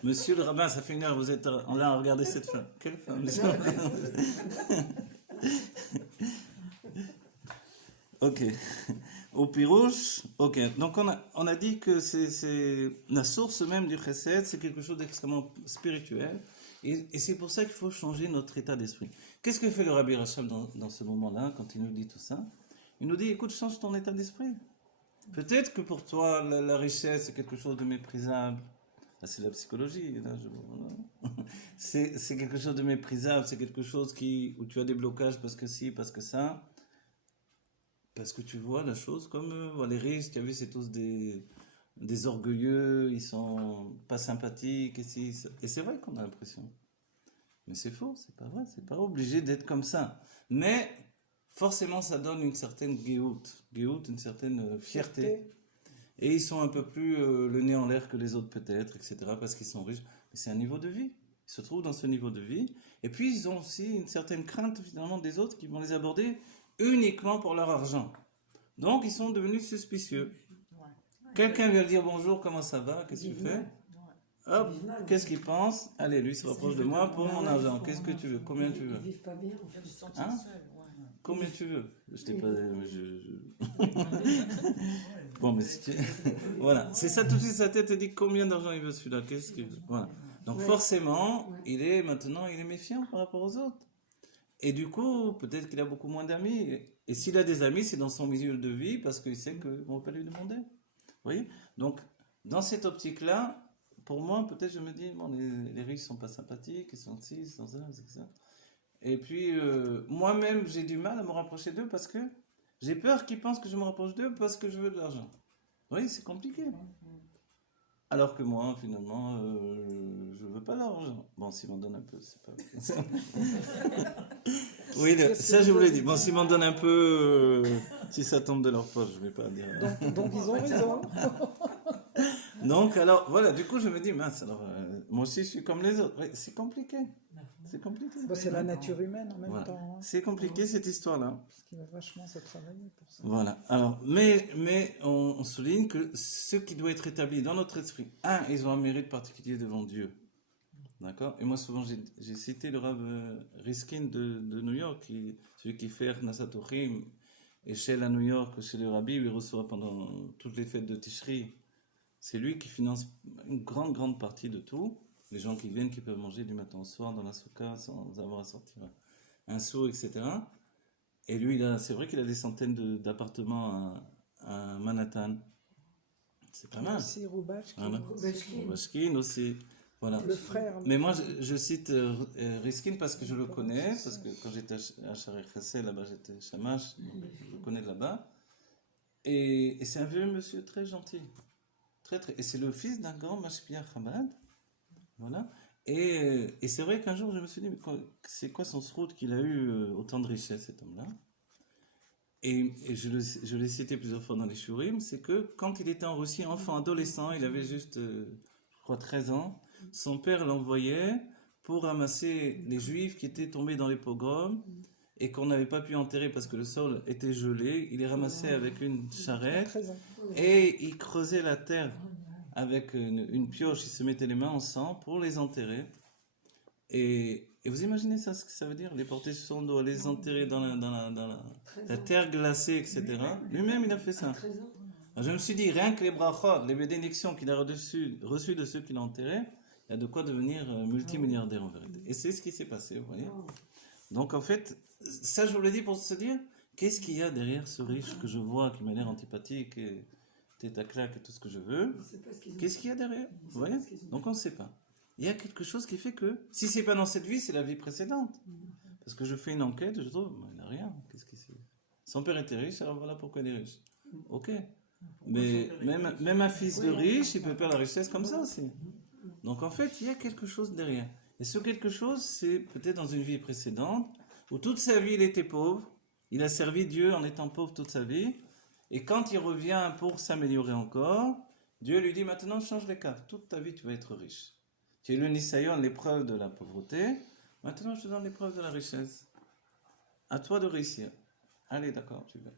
Monsieur le rabbin, ça fait une heure, vous êtes là à regarder cette femme. Quelle femme? Ok. Au pirouche, ok. Donc on a dit que c'est la source même du chesed, c'est quelque chose d'extrêmement spirituel. Et c'est pour ça qu'il faut changer notre état d'esprit. Qu'est-ce que fait le Rabbi Rachab dans ce moment-là, quand il nous dit tout ça? Il nous dit, écoute, change ton état d'esprit. Peut-être que pour toi, la richesse, c'est quelque chose de méprisable. Là, c'est la psychologie. Là, c'est quelque chose de méprisable. C'est quelque chose où tu as des blocages parce que si, parce que ça. Parce que tu vois la chose comme les riches, tu as vu, c'est tous des orgueilleux, ils sont pas sympathiques. Et c'est vrai qu'on a l'impression. Mais c'est faux, c'est pas vrai. C'est pas obligé d'être comme ça. Mais forcément, ça donne une certaine géout, une certaine fierté. Et ils sont un peu plus le nez en l'air que les autres peut-être, etc. Parce qu'ils sont riches. Mais c'est un niveau de vie. Ils se trouvent dans ce niveau de vie. Et puis, ils ont aussi une certaine crainte finalement des autres qui vont les aborder uniquement pour leur argent. Donc, ils sont devenus suspicieux. Quelqu'un vient dire bonjour, comment ça va, qu'est-ce que tu fais? Hop, Ils vivent mal. qu'est-ce qu'il pense? Allez, lui se rapproche de moi pour mon argent. Qu'est-ce que tu veux? Combien tu veux? Ils vivent pas bien, en Je me fait. suis sentie Hein? seule, ouais. Combien tu veux? Je t'ai pas. Ouais. Bon, mais si tu... Voilà, c'est ça, tout de suite, sa tête te dit combien d'argent il veut celui-là, qu'est-ce qu'il veut. Voilà. Donc Ouais. forcément, Ouais. il est méfiant par rapport aux autres. Et du coup, peut-être qu'il a beaucoup moins d'amis. Et s'il a des amis, c'est dans son milieu de vie parce qu'il sait qu'ils ne vont pas lui demander. Vous voyez? Donc, dans cette optique-là, pour moi, peut-être je me dis, bon, les riches ne sont pas sympathiques, ils sont ci, ils sont ça, c'est ça. Et puis, moi-même, j'ai du mal à me rapprocher d'eux parce que j'ai peur qu'ils pensent que je me rapproche d'eux parce que je veux de l'argent. Vous voyez, c'est compliqué. Alors que moi, finalement, je veux pas l'argent. Bon, s'il m'en donne un peu, c'est pas... Oui, ça je vous l'ai dit. Bon, s'ils m'en donnent un peu, si ça tombe de leur poche, je vais pas dire... Donc ils ont raison. Donc, alors, voilà, du coup, je me dis, mince, alors, moi aussi, je suis comme les autres. Oui, c'est compliqué. C'est compliqué. Bah, c'est la nature humaine en même Voilà. temps. Hein, C'est compliqué, cette histoire-là. parce qu'il va vachement se travailler pour ça. Voilà. Alors, mais on souligne que ce qui doit être établi dans notre esprit, ils ont un mérite particulier devant Dieu. D'accord? Et moi, souvent, j'ai cité le Rav Riskin de New York, celui qui fait Nasatorim, et chez à New York, chez le Rabbi, où il reçoit pendant toutes les fêtes de Tishri. C'est lui qui finance une grande partie de tout. Les gens qui viennent, qui peuvent manger du matin au soir dans la souka sans avoir à sortir un sou, etc. Et lui, c'est vrai qu'il a des centaines d'appartements à Manhattan. C'est pas mal. Aussi Roubache, Voilà. Bashkin. Bashkin aussi. Voilà. le frère. Mais moi, je cite Riskin parce que je le connais, parce que quand j'étais à Sharer Chassel, là-bas, j'étais Shamash, donc je le connais de là-bas. Et c'est un vieux monsieur très gentil. Et c'est le fils d'un grand Mashpia Chabad. Voilà. Et c'est vrai qu'un jour, je me suis dit, mais c'est quoi son srout qu'il a eu autant de richesse, cet homme-là? Et je l'ai cité plusieurs fois dans les shurim, c'est que quand il était en Russie, enfant, adolescent, il avait juste, je crois, 13 ans, son père l'envoyait pour ramasser les juifs qui étaient tombés dans les pogroms et qu'on n'avait pas pu enterrer parce que le sol était gelé. Il les ramassait avec une charrette 13 ans. et il creusait la terre avec une pioche, il se mettait les mains en sang pour les enterrer. Et vous imaginez ça, ce que ça veut dire? Les porter sur son dos, les enterrer dans la terre glacée, etc. Lui-même, il a fait ça. 13 ans. Alors, je me suis dit, rien que les brachot, les bénédictions qu'il a reçues de ceux qui l'ont enterré, il y a de quoi devenir multimilliardaire en vérité. Et c'est ce qui s'est passé, vous voyez. Donc en fait, ça je vous l'ai dit pour se dire, qu'est-ce qu'il y a derrière ce riche que je vois, qui m'a l'air antipathique, et tête à claque et tout ce que je veux? On sait pas ce qu'ils ont. Qu'est-ce qu'il y a derrière? On Vous sait voyez? pas ce qu'ils ont. Donc on ne sait pas. Il y a quelque chose qui fait que, si c'est pas dans cette vie, c'est la vie précédente. Parce que je fais une enquête, je trouve, il n'a rien. Qu'est-ce qu'il sait? Son père était riche, alors voilà pourquoi il est riche. Ok. Mais même un fils de riche, il peut perdre la richesse comme ça aussi. Donc en fait, il y a quelque chose derrière. Et ce quelque chose, c'est peut-être dans une vie précédente, où toute sa vie il était pauvre, il a servi Dieu en étant pauvre toute sa vie, et quand il revient pour s'améliorer encore, Dieu lui dit maintenant change les cartes, toute ta vie tu vas être riche. Tu as eu le Nisayon, l'épreuve de la pauvreté, maintenant je te donne l'épreuve de la richesse. À toi de réussir. Allez, d'accord, tu vas.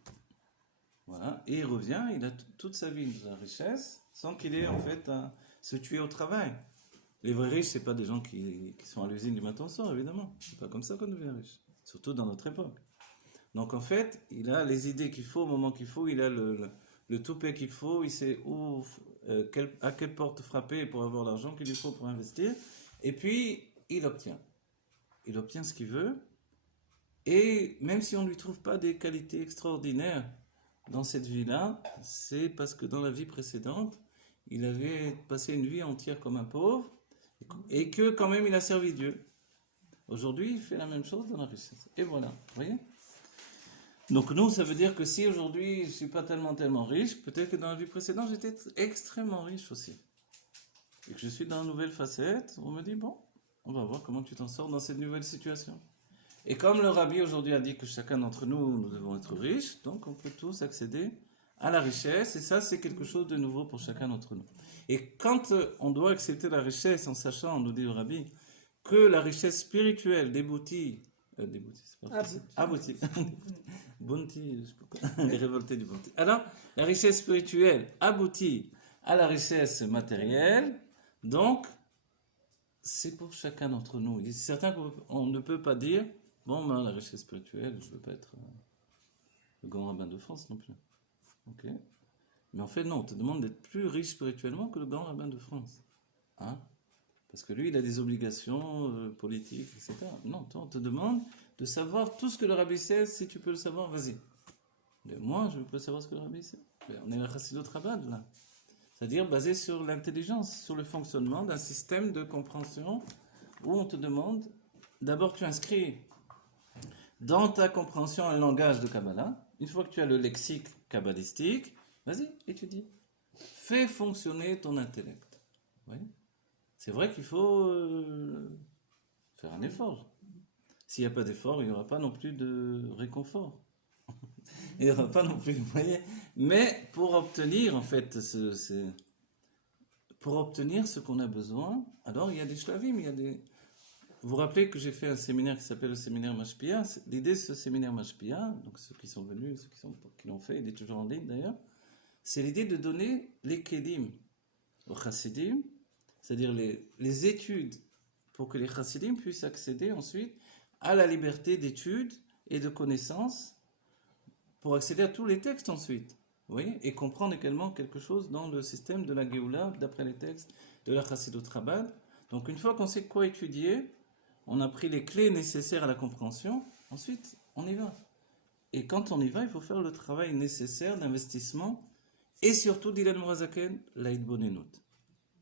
Voilà, et il revient, il a toute sa vie de la richesse, sans qu'il ait en fait à se tuer au travail. Les vrais riches, c'est pas des gens qui sont à l'usine du matin au soir, évidemment. C'est pas comme ça qu'on devient riche, surtout dans notre époque. Donc en fait, il a les idées qu'il faut au moment qu'il faut, il a le toupet qu'il faut, il sait à quelle porte frapper pour avoir l'argent qu'il lui faut pour investir, et puis il obtient. Il obtient ce qu'il veut, et même si on ne lui trouve pas des qualités extraordinaires dans cette vie-là, c'est parce que dans la vie précédente, il avait passé une vie entière comme un pauvre, et que quand même il a servi Dieu. Aujourd'hui, il fait la même chose dans la richesse. Et voilà, vous voyez? Donc nous, ça veut dire que si aujourd'hui je ne suis pas tellement riche, peut-être que dans la vie précédente, j'étais extrêmement riche aussi. Et que je suis dans une nouvelle facette, on me dit, bon, on va voir comment tu t'en sors dans cette nouvelle situation. Et comme le Rabbi aujourd'hui a dit que chacun d'entre nous, nous devons être riches, donc on peut tous accéder à la richesse, et ça c'est quelque chose de nouveau pour chacun d'entre nous. Et quand on doit accepter la richesse en sachant, nous dit le Rabbi, que la richesse spirituelle déboutit, c'est pas possible. Aboutit. Bounty, je sais pas quoi, les révoltés du Bounty. Alors, la richesse spirituelle aboutit à la richesse matérielle, donc c'est pour chacun d'entre nous. Il est certain qu'on ne peut pas dire, bon, ben, la richesse spirituelle, je ne veux pas être le grand rabbin de France non plus. Ok. Mais en fait, non, on te demande d'être plus riche spirituellement que le grand rabbin de France. Hein? Parce que lui, il a des obligations politiques, etc. Non, toi, on te demande de savoir tout ce que le rabbi sait. Si tu peux le savoir, vas-y. Mais moi, je peux savoir ce que le rabbi sait. Mais on est la Chassidut Chabad, là. C'est-à-dire basé sur l'intelligence, sur le fonctionnement d'un système de compréhension où on te demande, d'abord tu inscris dans ta compréhension un langage de Kabbalah. Une fois que tu as le lexique kabbalistique, vas-y, étudie. Fais fonctionner ton intellect. Vous voyez ? C'est vrai qu'il faut faire un effort. S'il n'y a pas d'effort, il n'y aura pas non plus de réconfort. Il n'y aura pas non plus, vous voyez. Mais pour obtenir, en fait, pour obtenir ce qu'on a besoin, alors il y a des shlavim, il y a des... Vous vous rappelez que j'ai fait un séminaire qui s'appelle le séminaire Mashpia. L'idée de ce séminaire Mashpia, donc ceux qui sont venus, ceux qui l'ont fait, il est toujours en ligne d'ailleurs, c'est l'idée de donner les kelim aux chassidim, c'est-à-dire les études pour que les chassidim puissent accéder ensuite à la liberté d'étude et de connaissance pour accéder à tous les textes ensuite. Vous voyez, et comprendre également quelque chose dans le système de la Géoula, d'après les textes de la Chassidut Chabad. Donc une fois qu'on sait quoi étudier, on a pris les clés nécessaires à la compréhension, ensuite on y va. Et quand on y va, il faut faire le travail nécessaire d'investissement, et surtout, dit l'Admorazaken, l'Aïd Bonenout.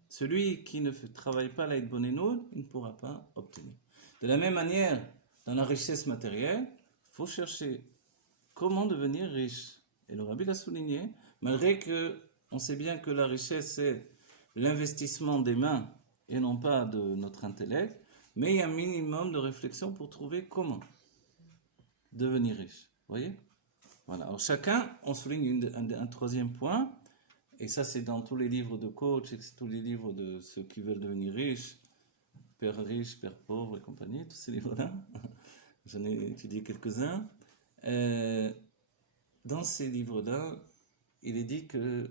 Celui qui ne travaille pas l'Aïd Bonenout, il ne pourra pas obtenir. De la même manière, dans la richesse matérielle, il faut chercher comment devenir riche. Et le Rabbi l'a souligné, malgré que on sait bien que la richesse c'est l'investissement des mains et non pas de notre intellect, mais il y a un minimum de réflexion pour trouver comment devenir riche. Vous voyez ? Voilà. Alors chacun, on souligne un troisième point, et ça c'est dans tous les livres de coach, et tous les livres de ceux qui veulent devenir riches, père riche, père pauvre et compagnie, tous ces livres-là. J'en ai étudié quelques-uns. Dans ces livres-là, il est dit que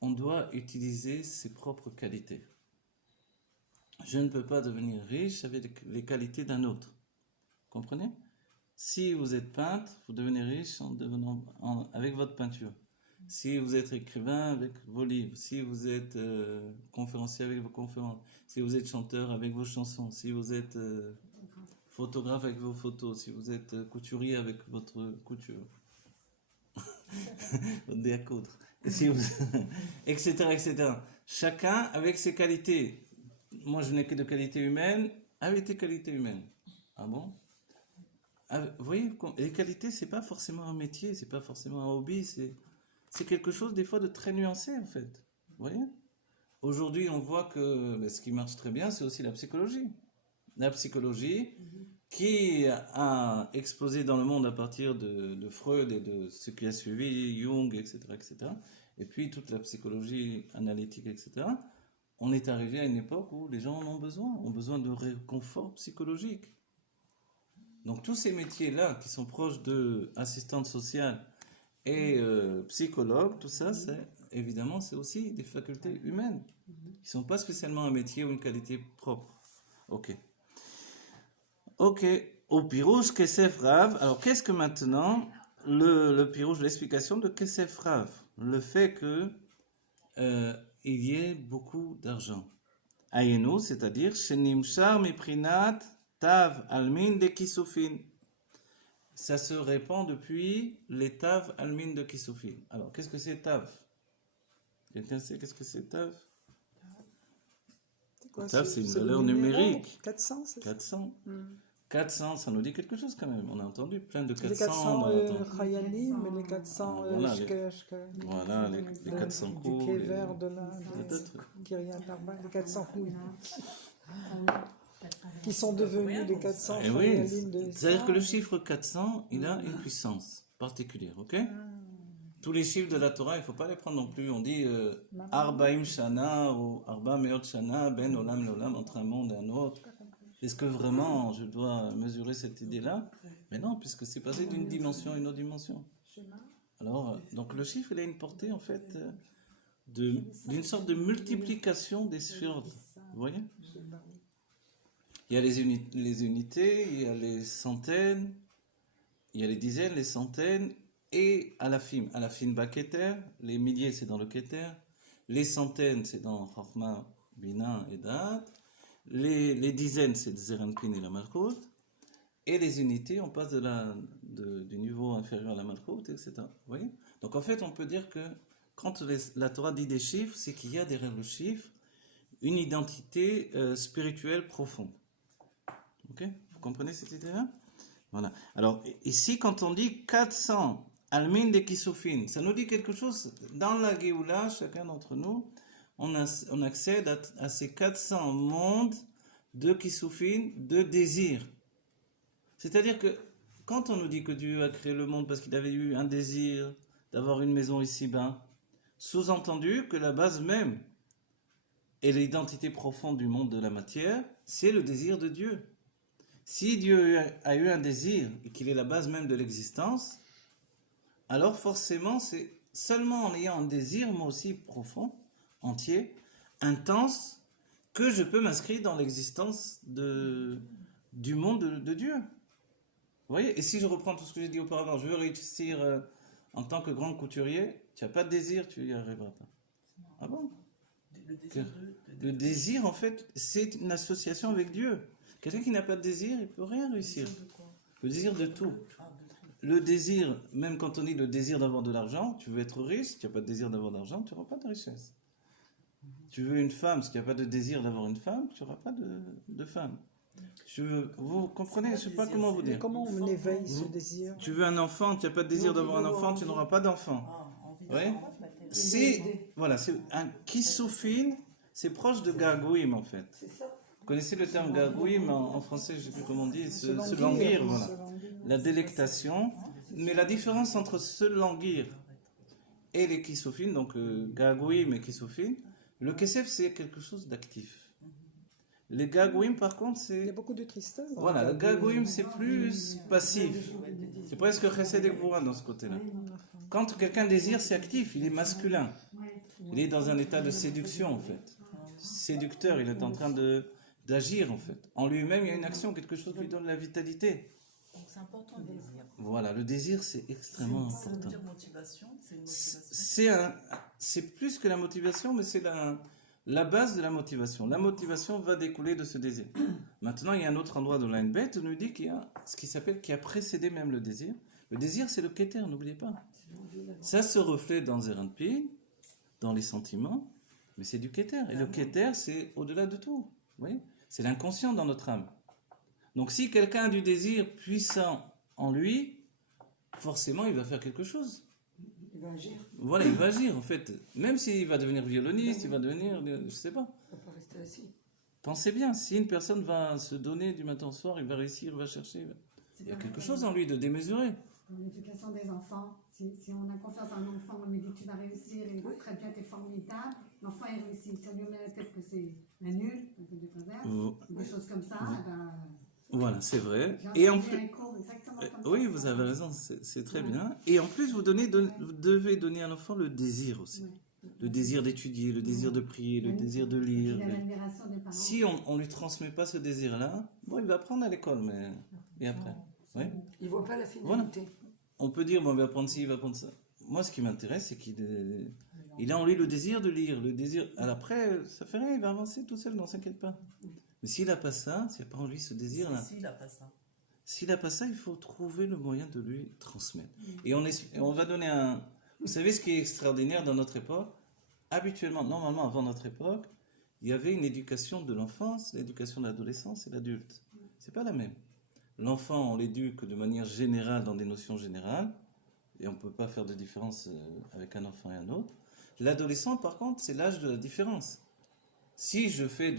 on doit utiliser ses propres qualités. Je ne peux pas devenir riche avec les qualités d'un autre. Comprenez ? Si vous êtes peintre, vous devenez riche avec votre peinture. Si vous êtes écrivain, avec vos livres. Si vous êtes conférencier, avec vos conférences. Si vous êtes chanteur, avec vos chansons. Si vous êtes photographe, avec vos photos. Si vous êtes couturier, avec votre couture. Votre dé à coudre. Si vous... etc., etc. Chacun avec ses qualités. Moi, je n'ai que de qualités humaines, avec tes qualités humaines. Ah bon ? Vous voyez, les qualités, c'est pas forcément un métier, c'est pas forcément un hobby, c'est quelque chose des fois de très nuancé en fait. Vous voyez ? Aujourd'hui, on voit que ce qui marche très bien, c'est aussi la psychologie. La psychologie qui a explosé dans le monde à partir de Freud et de ce qui a suivi, Jung, etc., etc. Et puis toute la psychologie analytique, etc. On est arrivé à une époque où les gens en ont besoin de réconfort psychologique. Donc tous ces métiers-là qui sont proches de assistante sociale et psychologue, tout ça, évidemment, c'est aussi des facultés humaines qui ne sont pas spécialement un métier ou une qualité propre. Ok. Au pirouge Kesef Rav. Alors qu'est-ce que maintenant le pirouge, l'explication de Kesef Rav, le fait que il y ait beaucoup d'argent. Ayenu, c'est-à-dire Shenimshar Miprinat Tav Almin de Kisufin. Ça se répand depuis les Tav Almin de Kisufin. Alors, qu'est-ce que c'est Tav? Quelqu'un sait qu'est-ce que c'est Tav? Tav, c'est une valeur numérique. 400, c'est ça? 400. 400, ça nous dit quelque chose quand même. On a entendu plein de 400. Les 400 Chayalim, mais les 400 voilà, les 400 coups. Du Kéver, de la Kiryat Arba, les 400 coups. Qui sont devenus les 400 Chayalim de... C'est-à-dire que le chiffre 400, il a une puissance particulière, ok? Tous les chiffres de la Torah, il ne faut pas les prendre non plus. On dit Arbaim Shana ou Arba Meot Shana, Ben Olam Lolam, entre un monde et un autre. Est-ce que vraiment je dois mesurer cette idée-là? Mais non, puisque c'est passé d'une dimension à une autre dimension. Alors, donc le chiffre, il a une portée en fait d'une sorte de multiplication des sphérotes. Vous voyez? Il y a les unités, il y a les centaines, il y a les dizaines, les centaines, et alafim. Alafim bas keter, les milliers c'est dans le keter, les centaines c'est dans Chorma, Bina et Da'at, les dizaines c'est Zeranpin et la Malchut, et les unités on passe du niveau inférieur à la Malchut, etc. Vous voyez? Donc en fait on peut dire que quand la Torah dit des chiffres, c'est qu'il y a derrière le chiffre une identité spirituelle profonde. Ok? Vous comprenez cette idée-là? Voilà. Alors, ici, quand on dit 400 Almin de Kisufin, ça nous dit quelque chose. Dans la Géoula, chacun d'entre nous, on accède à ces 400 mondes de Kisufin, de désir. C'est-à-dire que quand on nous dit que Dieu a créé le monde parce qu'il avait eu un désir d'avoir une maison ici-bas, sous-entendu que la base même et l'identité profonde du monde de la matière, c'est le désir de Dieu. Si Dieu a eu un désir et qu'il est la base même de l'existence, alors forcément c'est seulement en ayant un désir, moi aussi profond, entier, intense, que je peux m'inscrire dans l'existence du monde de Dieu. Vous voyez? Et si je reprends tout ce que j'ai dit auparavant, je veux réussir en tant que grand couturier, tu n'as pas de désir, tu n'y arriveras pas. Ah bon? Le désir, en fait, c'est une association avec Dieu. Quelqu'un qui n'a pas de désir, il ne peut rien réussir. Le désir de tout. Le désir, même quand on dit le désir d'avoir de l'argent, tu veux être riche, si tu n'as pas de désir d'avoir de l'argent, tu n'auras pas de richesse. Tu veux une femme, si tu n'as pas de désir d'avoir une femme, tu n'auras pas de femme. Vous comprenez? Je ne sais pas comment vous dire. Comment on éveille ce désir? Tu veux un enfant, tu n'as pas de désir d'avoir un enfant, tu n'auras pas d'enfant. Oui? Voilà, c'est un kisufin, c'est proche de gargouim en fait. Vous connaissez le terme gargouim en français, je ne sais plus comment on dit, se languir, voilà. La délectation. Mais la différence entre se languir et les kisufin, donc gargouim et kisufin, le kesef c'est quelque chose d'actif. Les gargouim par contre c'est... Il y a beaucoup de tristesse. Voilà, le gargouim c'est plus passif. C'est presque chesed et gvura dans ce côté-là. Quand quelqu'un désire, c'est actif, il est masculin. Il est dans un état de séduction en fait. Séducteur, il est en train d'agir en fait. En lui-même, il y a une action, quelque chose qui lui donne la vitalité. Donc c'est important le désir. Voilà, le désir c'est extrêmement Ça veut important. dire motivation, c'est une motivation. C'est plus que la motivation, mais c'est la base de la motivation. La motivation va découler de ce désir. Maintenant, il y a un autre endroit de l'Ainbet où on nous dit qu'il y a ce qui a précédé même le désir. Le désir, c'est le keter, n'oubliez pas. Ça se reflète dans Zeranpin, dans les sentiments, mais c'est du keter. Et le keter, c'est au-delà de tout. Vous voyez? C'est l'inconscient dans notre âme. Donc si quelqu'un a du désir puissant en lui, forcément, il va faire quelque chose. Il va agir. Voilà, il va agir en fait. Même s'il va devenir violoniste, il va devenir, je sais pas. Il ne va pas rester assis. Pensez bien, si une personne va se donner du matin au soir, il va réussir, il va chercher. Il y a quelque chose en lui de démesuré. Dans l'éducation des enfants, si on a confiance en l'enfant, on lui dit tu vas réussir, et très bien, tu es formidable, l'enfant il réussit. Si on lui met la tête que c'est un nul, un peu de travers, des choses comme ça, Voilà, c'est vrai. j'ai Et en entendu plus, un cours exactement comme ça. oui, vous avez raison, c'est très bien. Et en plus, vous devez donner à l'enfant le désir aussi. Le désir d'étudier, le désir de prier, le désir de lire. Il a l'admiration des parents. Si on ne lui transmet pas ce désir-là, bon, il va apprendre à l'école, mais... Et après? Ouais. Il ne voit pas la finalité. On peut dire, bon, il va apprendre ci, il va apprendre ça. Moi, ce qui m'intéresse, c'est qu'il a en lui le désir de lire, le désir... Alors après, ça fait rien, il va avancer tout seul, n'en s'inquiète pas. Mais s'il n'a pas ça, s'il n'y a pas en lui ce désir-là... S'il n'a pas ça. S'il n'a pas ça, il faut trouver le moyen de lui transmettre. Et on va donner un... Vous savez ce qui est extraordinaire dans notre époque? Habituellement, normalement, avant notre époque, il y avait une éducation de l'enfance, l'éducation de l'adolescence et l'adulte. C'est pas la même. L'enfant, on l'éduque de manière générale dans des notions générales, et on ne peut pas faire de différence avec un enfant et un autre. L'adolescent, par contre, c'est l'âge de la différence. Si je fais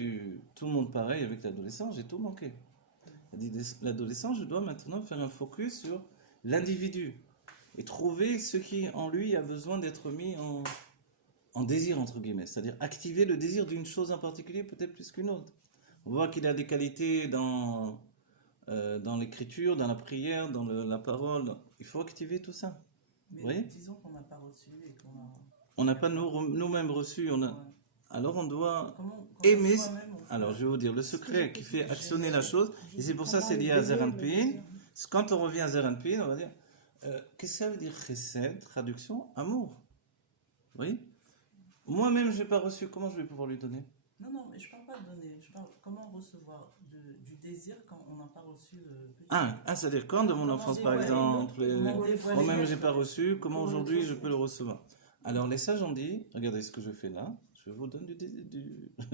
tout le monde pareil avec l'adolescent, j'ai tout manqué. L'adolescent, je dois maintenant faire un focus sur l'individu et trouver ce qui en lui a besoin d'être mis en désir, entre guillemets, c'est-à-dire activer le désir d'une chose en particulier, peut-être plus qu'une autre. On voit qu'il a des qualités dans l'écriture, dans la prière, dans la parole. Il faut activer tout ça. Mais Oui. disons qu'on n'a pas reçu et qu'on a... On n'a pas nous-mêmes reçu. alors on doit Comment aimer. soi-même, on fait- Alors je vais vous dire, le secret qui fait actionner la chose, et c'est pour ça que c'est lié à Zeranpin. Quand on revient à Zeranpin, on va dire, qu'est-ce que ça veut dire chesed, traduction, amour. Oui. Moi-même, je n'ai pas reçu, comment je vais pouvoir lui donner? Non, non, mais je parle pas de donner. Je parle comment recevoir du désir quand on n'a pas reçu. Petit. C'est-à-dire quand dans mon Comment enfance, par dévoiler exemple, comment dévoiler moi-même, j'ai pas reçu, comment aujourd'hui je peux le recevoir? Alors les sages ont dit, regardez ce que je fais là, je vous donne du